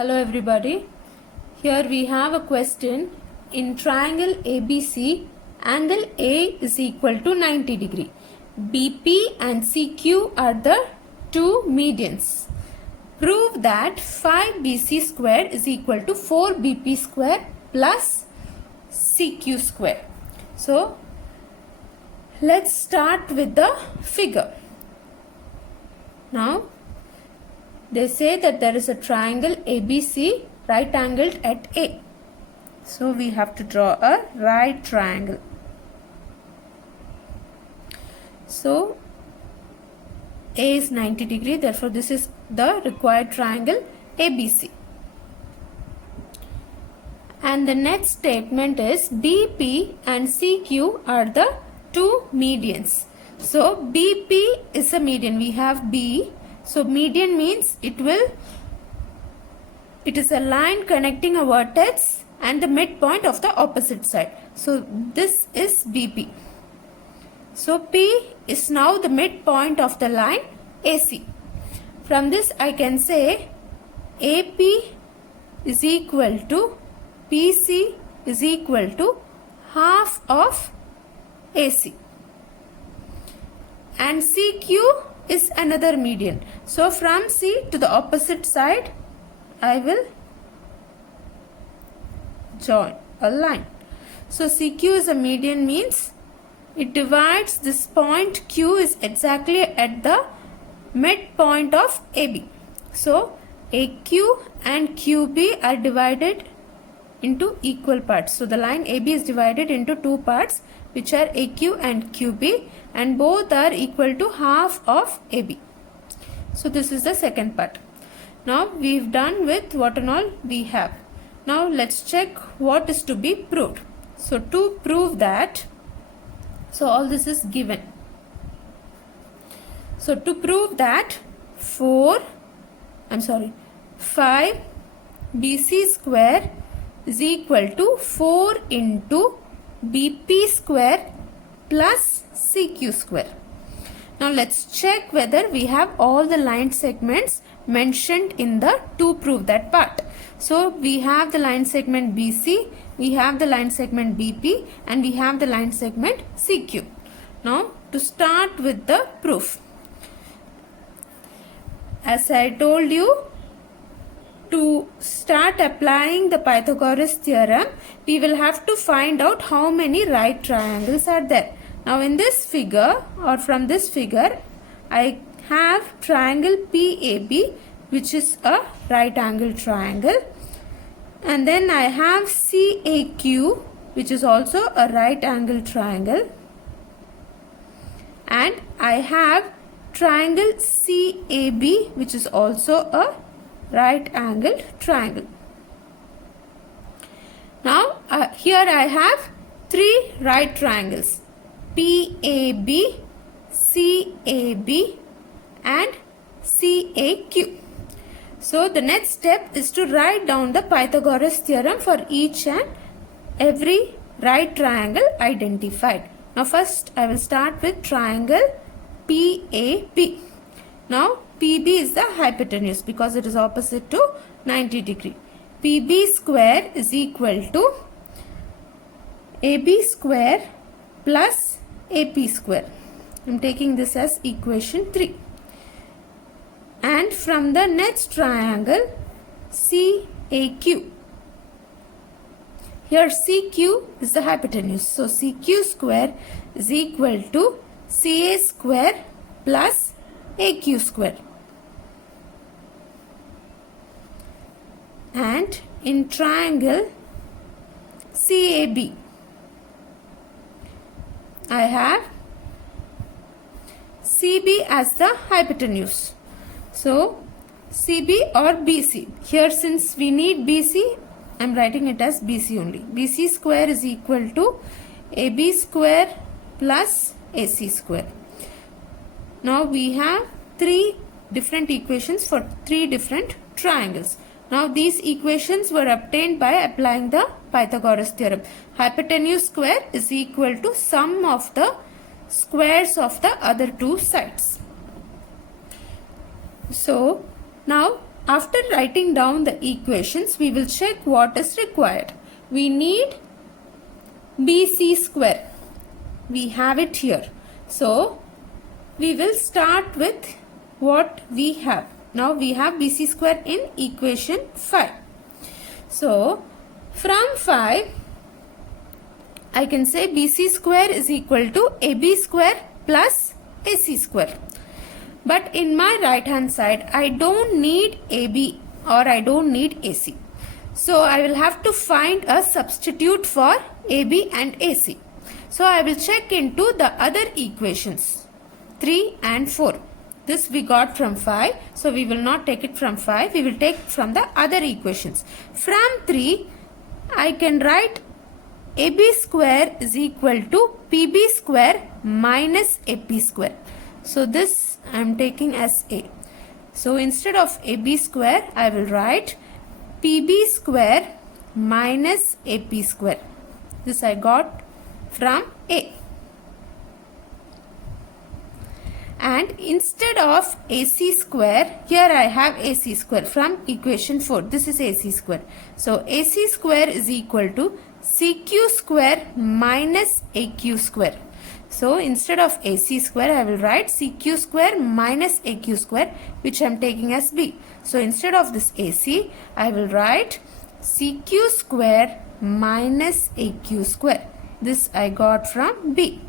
Hello everybody. Here we have a question. In triangle ABC, angle A is equal to 90 degree. BP and CQ are the two medians. Prove that 5BC square is equal to 4BP square plus CQ square. So, let's start with the figure. Now, they say that there is a triangle ABC right angled at A. So we have to draw a right triangle. So A is 90 degree, therefore this is the required triangle ABC. And the next statement is BP and CQ are the two medians. So BP is a median. We have B. So median means it is a line connecting a vertex and the midpoint of the opposite side. So this is BP. So P is now the midpoint of the line AC. From this I can say AP is equal to PC is equal to half of AC. And CQ is another median. So from C to the opposite side, I will join a line. So CQ is a median means it divides this point Q is exactly at the midpoint of AB. So AQ and QB are divided into equal parts. So the line AB is divided into two parts, which are AQ and QB, and both are equal to half of AB. So this is the second part. Now we've done with what and all we have. Now let's check what is to be proved. So to prove that, so all this is given. So to prove that 5 BC square is equal to 4 into BP square plus CQ square. Now let's check whether we have all the line segments mentioned in the to prove that part. So we have the line segment BC, we have the line segment BP, and we have the line segment CQ. Now to start with the proof. As I told you, to start applying the Pythagoras theorem, we will have to find out how many right triangles are there. Now in this figure, or from this figure, I have triangle PAB, which is a right angle triangle, and then I have CAQ, which is also a right angle triangle, and I have triangle CAB, which is also a right angled triangle. Now here I have three right triangles, PAB, CAB and CAQ. So the next step is to write down the Pythagoras theorem for each and every right triangle identified. Now first I will start with triangle PAB. Now PB is the hypotenuse because it is opposite to 90 degree. PB square is equal to AB square plus AP square. I am taking this as equation 3. And from the next triangle CAQ. Here CQ is the hypotenuse. So CQ square is equal to CA square plus AQ square. And in triangle CAB, I have CB as the hypotenuse. So CB or BC. Here since we need BC, I am writing it as BC only. BC square is equal to AB square plus AC square. Now we have three different equations for three different triangles. Now these equations were obtained by applying the Pythagoras theorem. Hypotenuse square is equal to sum of the squares of the other two sides. So now After writing down the equations, we will check what is required. We need BC square. We have it here. So, we will start with what we have. Now, we have BC square in equation 5. So, from 5, I can say BC square is equal to AB square plus AC square. But in my right hand side, I don't need AB or I don't need AC. So I will have to find a substitute for AB and AC. So I will check into the other equations 3 and 4. This we got from 5. So we will not take it from 5. We will take from the other equations. From 3, I can write AB square is equal to PB square minus AP square. So this I am taking as A. So instead of AB square, I will write PB square minus AP square. This I got from A. And instead of AC square, here I have AC square from equation 4. This is AC square. So AC square is equal to CQ square minus AQ square. So instead of AC square, I will write CQ square minus AQ square, which I am taking as B. So instead of this AC, I will write CQ square minus AQ square. This I got from B.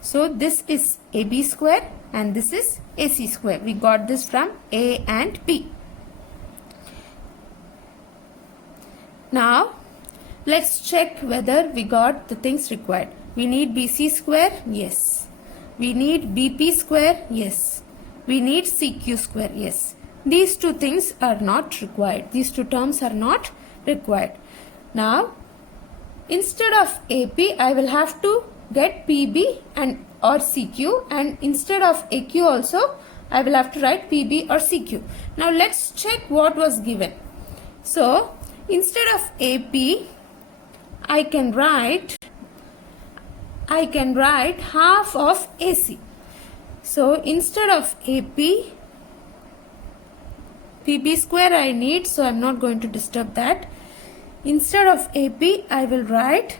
So this is AB square and this is AC square. We got this from A and B. Now, let's check whether we got the things required. We need BC square? Yes. We need BP square? Yes. We need CQ square? Yes. These two things are not required. These two terms are not required. Now, instead of AP, I will have to get PB and or CQ, and instead of AQ also, I will have to write PB or CQ. Now, let's check what was given. So, instead of AP, I can write half of AC. So instead of AP, PB square I need, so I am not going to disturb that. Instead of AP, I will write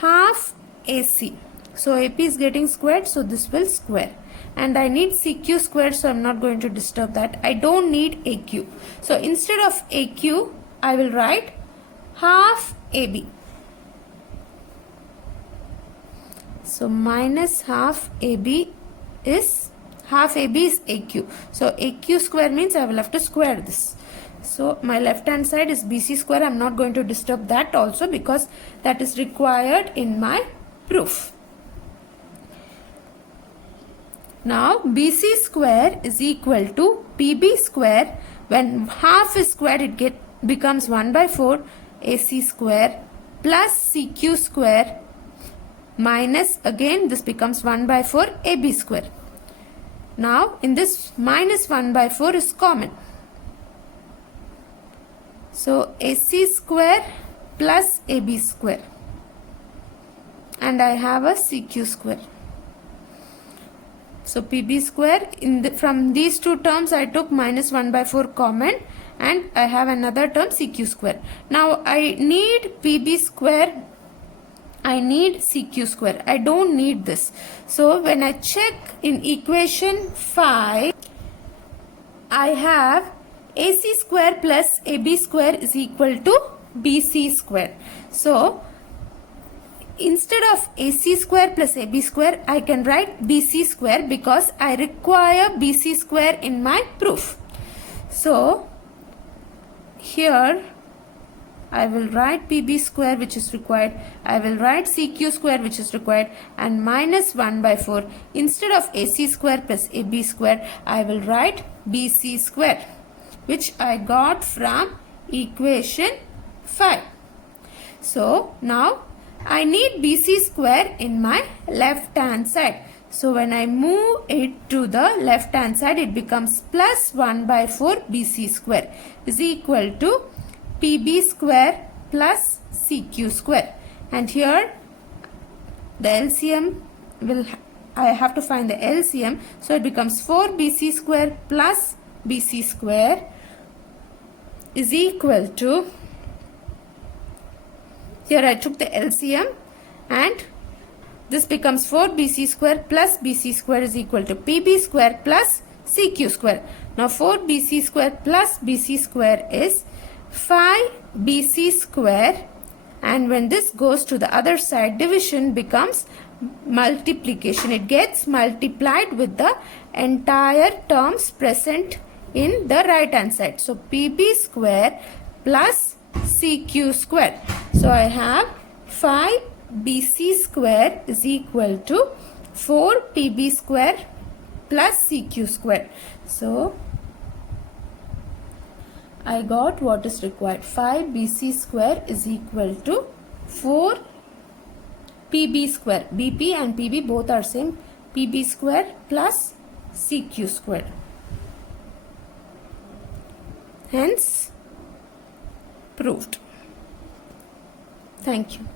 half AC. So AP is getting squared, so this will square. And I need CQ squared, so I am not going to disturb that. I don't need AQ. So instead of AQ, I will write half AB. So minus half AB is AQ. So AQ square means I will have to square this. So my left hand side is BC square. I am not going to disturb that also because that is required in my proof. Now BC square is equal to PB square. When half is squared, it becomes 1 by 4 AC square plus CQ square minus, again this becomes 1 by 4 AB square. Now in this minus 1 by 4 is common. So AC square plus AB square, and I have a CQ square. So PB square, from these two terms I took minus 1 by 4 common, and I have another term CQ square. Now I need PB square, I need CQ square. I don't need this. So when I check in equation 5, I have AC square plus AB square is equal to BC square. So instead of AC square plus AB square, I can write BC square because I require BC square in my proof. So here I will write PB square, which is required. I will write CQ square, which is required, and minus 1 by 4. Instead of AC square plus AB square, I will write BC square, which I got from equation 5. So now I need BC square in my left hand side. So when I move it to the left hand side, it becomes plus 1 by 4 BC square is equal to PB square plus CQ square. And here the LCM will I have to find the LCM. So it becomes 4BC square plus BC square is equal to, here I took the LCM, and this becomes 4BC square plus BC square is equal to PB square plus CQ square. Now 4BC square plus BC square is 5BC square, and when this goes to the other side, division becomes multiplication. It gets multiplied with the entire terms present in the right hand side. So PB square plus CQ square. So I have 5BC square is equal to 4PB square plus CQ square. So I got what is required. 5BC square is equal to 4PB square. BP and PB both are same. PB square plus CQ square. Hence proved. Thank you.